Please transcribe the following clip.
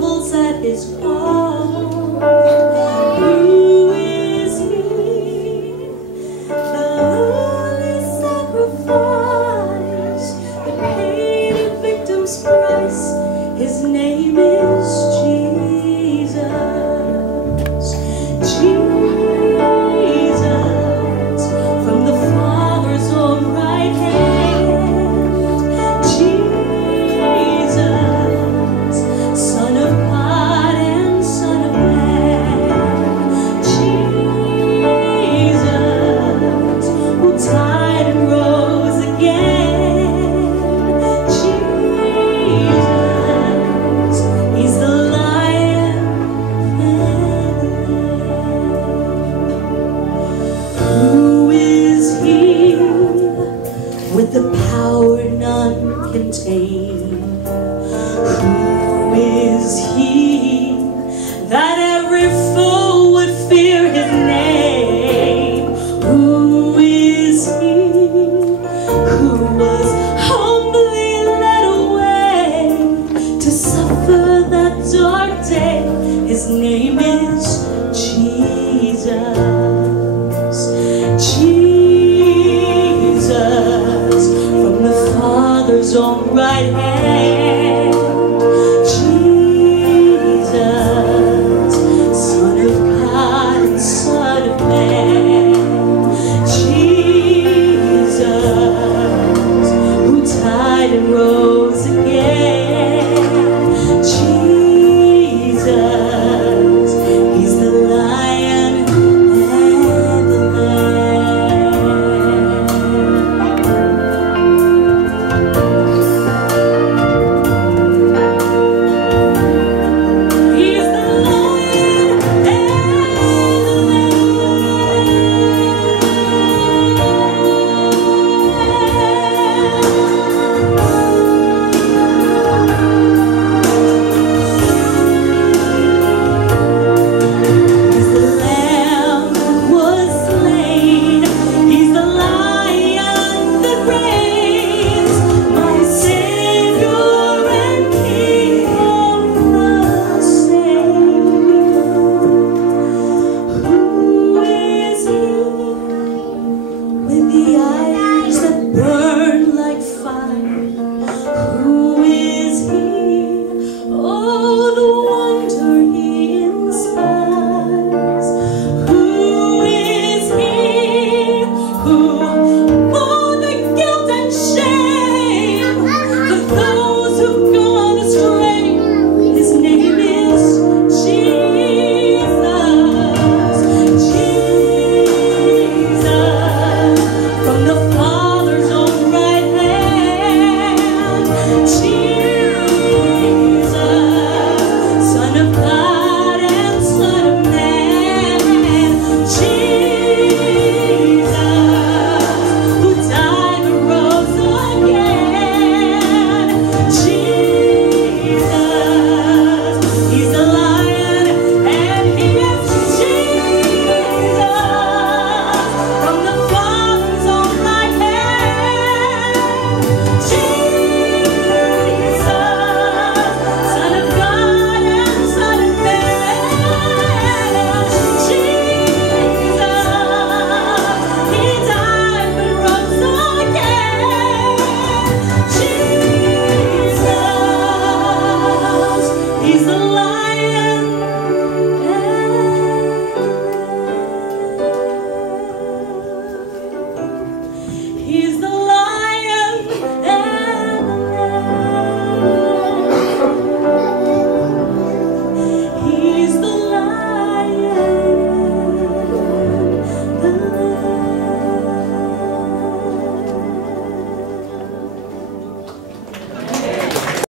trembles at his call. Who is he? The holy sacrifice that paid a victim's price. His name is Jesus. Jesus, from the Father's own right hand. Jesus, Son of God and Son of Man. Jesus, who died and rose again. Jesus, he's the Lion and the Lamb. Who is he with the power none can tame? Who is he that every foe would fear his name? Who is he who was humbly led away to suffer that dark day? His name is